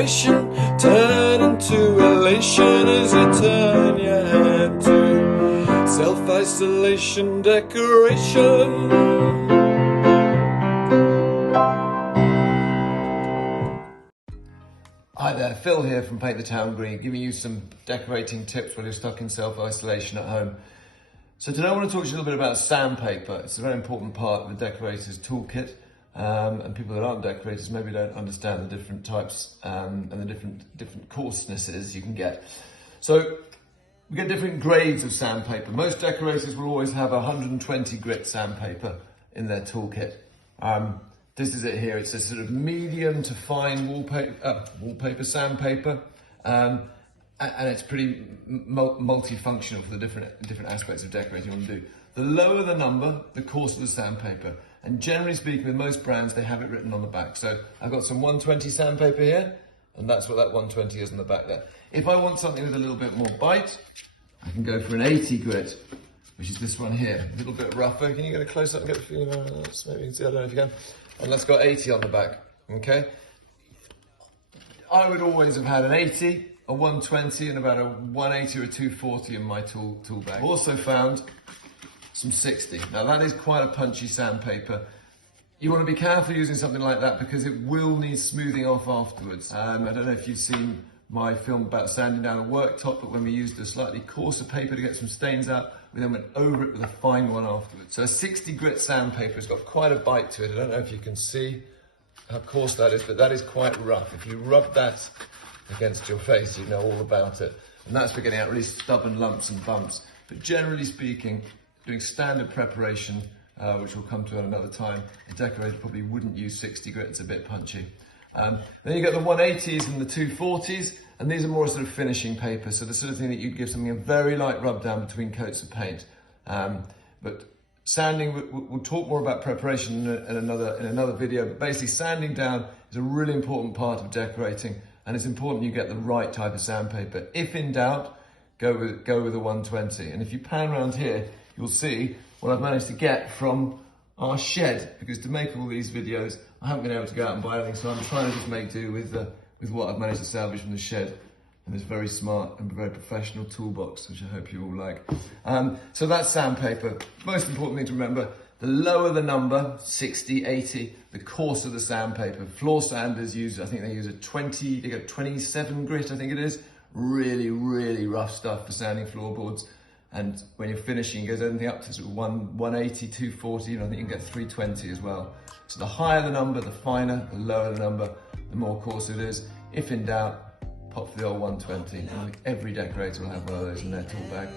frustration turn into elation as you turn your head to self-isolation decoration. Hi there, Phil here from Paint the Town Green, giving you some decorating tips while you're stuck in self-isolation at home. So today I want to talk to you a little bit about sandpaper. It's a very important part of the decorator's toolkit, and people that aren't decorators maybe don't understand the different types and the different coarsenesses you can get. So we get different grades of sandpaper. Most decorators will always have 120 grit sandpaper in their toolkit. This is it here. It's a sort of medium to fine wallpaper sandpaper, and it's pretty multifunctional for the different aspects of decorating you want to do. The lower the number, the coarser the sandpaper. And generally speaking, with most brands, they have it written on the back. So I've got some 120 sandpaper here, and that's what that 120 is on the back there. If I want something with a little bit more bite, I can go for an 80 grit, which is this one here. A little bit rougher. Can you get a close up and get a feeling of this? Maybe you can see, I don't know if you can. And that's got 80 on the back, okay? I would always have had an 80, a 120, and about a 180 or a 240 in my tool bag. I've also found some 60. Now that is quite a punchy sandpaper. You want to be careful using something like that because it will need smoothing off afterwards. I don't know if you've seen my film about sanding down a worktop, but when we used a slightly coarser paper to get some stains out, we then went over it with a fine one afterwards. So a 60 grit sandpaper has got quite a bite to it. I don't know if you can see how coarse that is, but that is quite rough. If you rub that against your face, you know all about it. And that's for getting out really stubborn lumps and bumps. But generally speaking, doing standard preparation, which we'll come to at another time, a decorator probably wouldn't use 60 grit, it's a bit punchy. Then you get the 180s and the 240s, and these are more sort of finishing paper, so the sort of thing that you'd give something a very light rub down between coats of paint. But sanding, we'll talk more about preparation in another video, but basically sanding down is a really important part of decorating, and it's important you get the right type of sandpaper. If in doubt, go with a 120. And if you pan around here, you'll see what I've managed to get from our shed, because to make all these videos, I haven't been able to go out and buy anything, so I'm trying to just make do with what I've managed to salvage from the shed and this very smart and very professional toolbox, which I hope you all like. So that's sandpaper. Most important thing to remember, the lower the number, 60, 80, the coarser the sandpaper. Floor sanders use, I think they use they get 27 grit, I think it is. Really, really rough stuff for sanding floorboards. And when you're finishing, it goes anything up to sort of 180, 240, and I think you can get 320 as well. So the higher the number, the finer, the lower the number, the more coarse it is. If in doubt, pop for the old 120. And I think every decorator will have one of those in their tool bag.